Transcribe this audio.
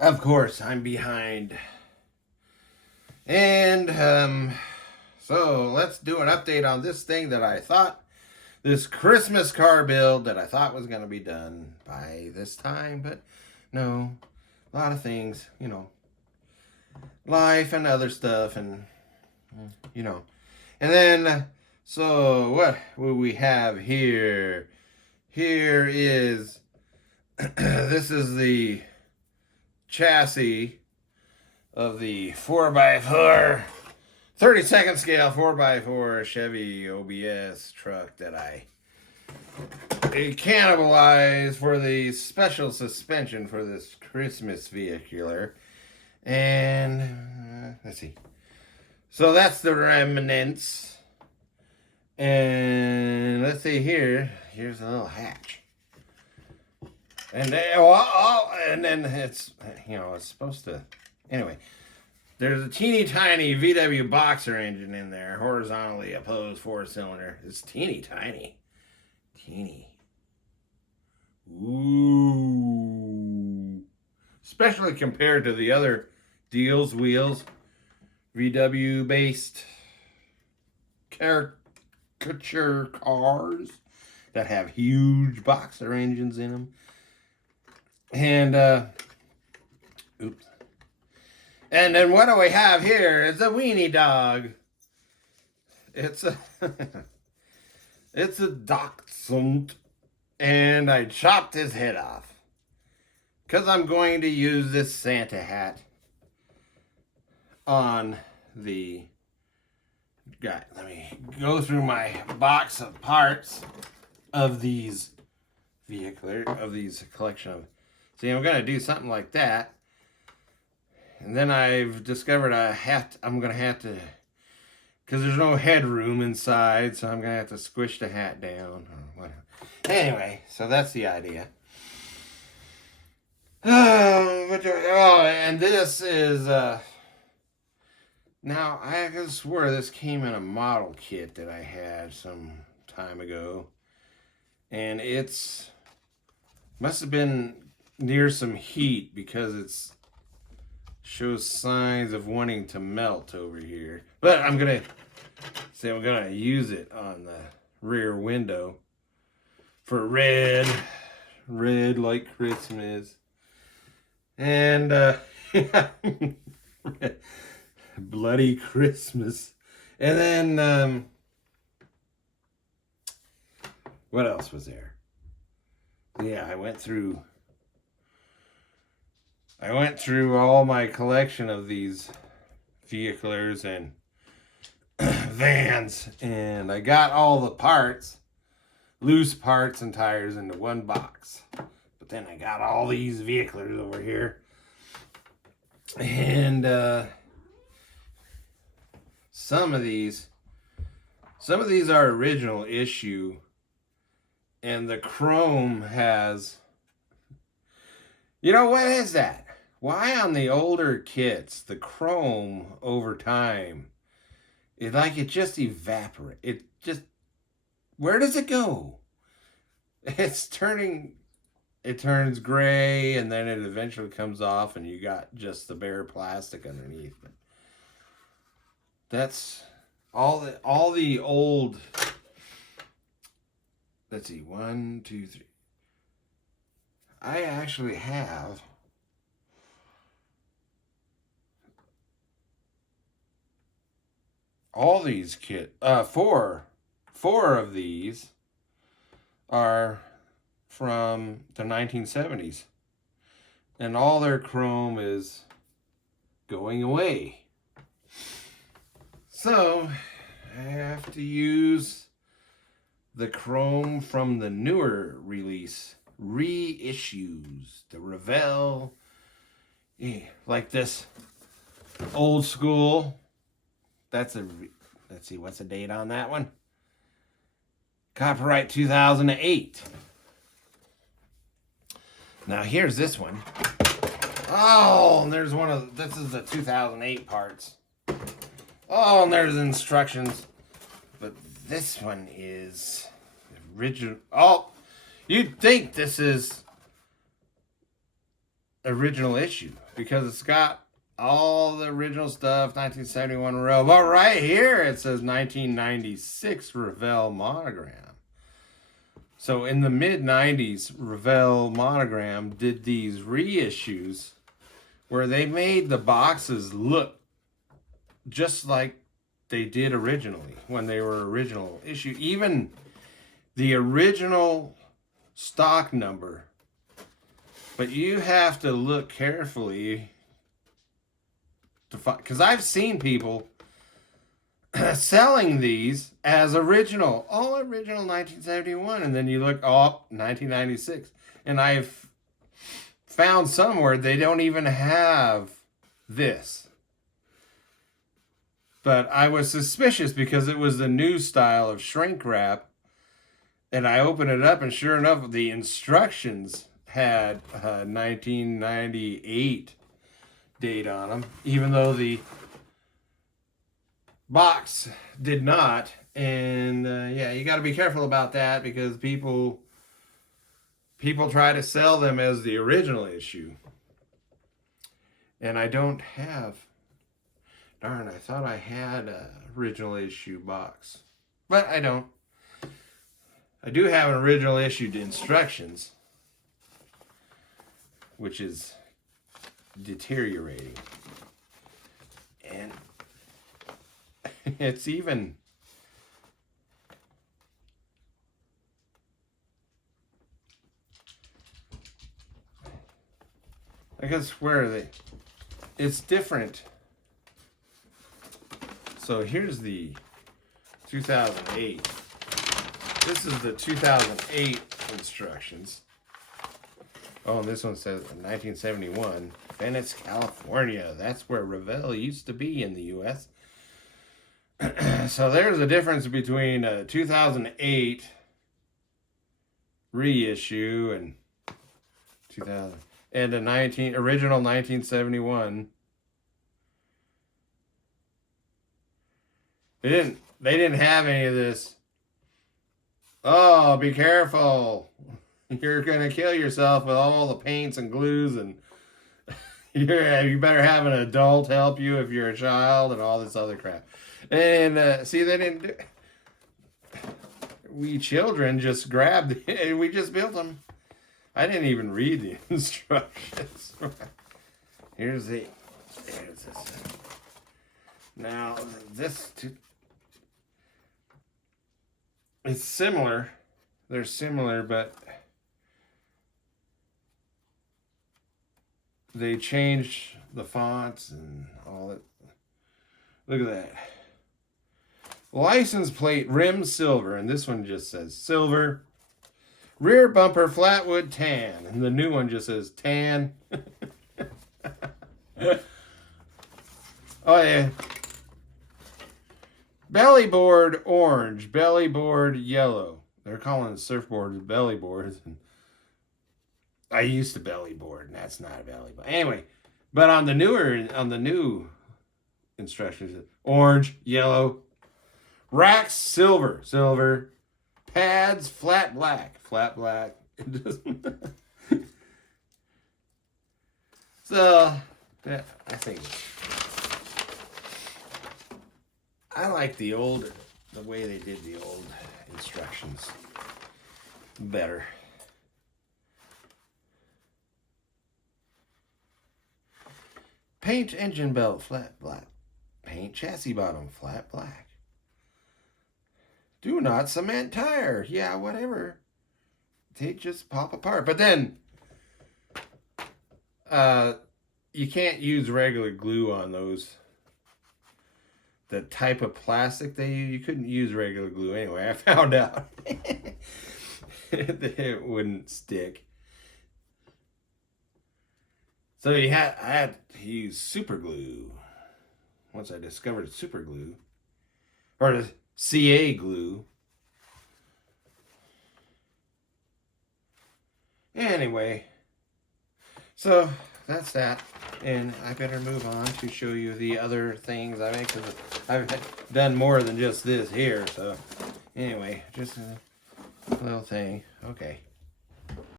Of course, I'm behind. And, so let's do an update on this thing that I thought, this Christmas car build that I thought was going to be done by this time, but no, a lot of things, life and other stuff, and, And then, so what will we have here? Here is, this is the chassis of the 4x4 32nd scale 4x4 Chevy OBS truck that I cannibalized for the special suspension for this Christmas vehicular. And let's see. So that's the remnants. And let's see here. Here's a little hatch. And then it's, it's supposed to, anyway, there's a teeny tiny VW boxer engine in there, horizontally opposed 4-cylinder. It's teeny tiny. Teeny. Ooh. Especially compared to the other deals, wheels, VW based caricature cars that have huge boxer engines in them. And, oops. And then what do we have here? It's a weenie dog. It's a, it's a dachshund. And I chopped his head off. Because I'm going to use this Santa hat on the guy. Let me go through my box of parts of these collection of. See, I'm going to do something like that. And then I've discovered I'm going to have to, because there's no headroom inside, so I'm going to have to squish the hat down or whatever. Anyway, so that's the idea. And this is, now I could swear this came in a model kit that I had some time ago. And it's, must have been near some heat because it's shows signs of wanting to melt over here. But I'm gonna use it on the rear window for red like Christmas. And bloody Christmas. And then what else was there? Yeah, I went through all my collection of these vehiculars and vans, and I got all the parts, loose parts and tires into one box. But then I got all these vehiculars over here. And some of these are original issue, and the chrome has, what is that? Why on the older kits, the chrome over time, it just evaporates. It just, where does it go? It turns gray, and then it eventually comes off, and you got just the bare plastic underneath. But that's all the old, let's see, 1, 2, 3. I actually have all these kits. Four of these are from the 1970s. And all their chrome is going away. So I have to use the chrome from the newer release. Reissues, the Revell, like this old school. Let's see, what's the date on that one? Copyright 2008. Now here's this one. Oh, and there's this is the 2008 parts. Oh, and there's instructions. But this one is original. Oh, you'd think this is original issue. because it's got all the original stuff, 1971 Revell. But right here it says 1996 Revell monogram. So in the mid-90s, Revell monogram did these reissues where they made the boxes look just like they did originally when they were original issue. Even the original stock number. But you have to look carefully to find, because I've seen people selling these as original, all original 1971, and then you look, oh, 1996. And I've found somewhere they don't even have this. But I was suspicious because it was the new style of shrink wrap. And I opened it up, and sure enough, the instructions had 1998 date on them, even though the box did not. And yeah, you got to be careful about that because people try to sell them as the original issue. And I don't have, darn, I thought I had a original issue box, but I don't. I do have an original issued instructions, which is deteriorating. And it's even, I guess, where are they? It's different. So here's the 2008. This is the 2008 instructions. Oh, and this one says 1971, Venice, California. That's where Revell used to be in the U.S. So there's a difference between a 2008 reissue and 2000 and a original 1971. They didn't have any of this. Oh, be careful. You're going to kill yourself with all the paints and glues, and you better have an adult help you if you're a child and all this other crap. And see, they didn't do. We children just grabbed it. We just built them. I didn't even read the instructions. Here's this. Now, it's similar. They're similar, but they changed the fonts and all that. Look at that. License plate rim silver, and this one just says silver. Rear bumper flatwood tan, and the new one just says tan. Oh yeah. Belly board orange, belly board yellow. They're calling surfboards belly boards. I used to belly board, and that's not a belly board. Anyway, but on the new instructions, orange, yellow, racks, silver, pads, flat black. So, yeah, I think I like the way they did the old instructions better. Paint engine belt flat black. Paint chassis bottom flat black. Do not cement tire. Yeah, whatever. They just pop apart. But then you can't use regular glue on those. The type of plastic they use, you couldn't use regular glue anyway. I found out it wouldn't stick. So I had to use super glue. Once I discovered super glue, or the CA glue. Anyway, so that's that. And I better move on to show you the other things I make, because I've done more than just this here. So anyway, just a little thing. Okay.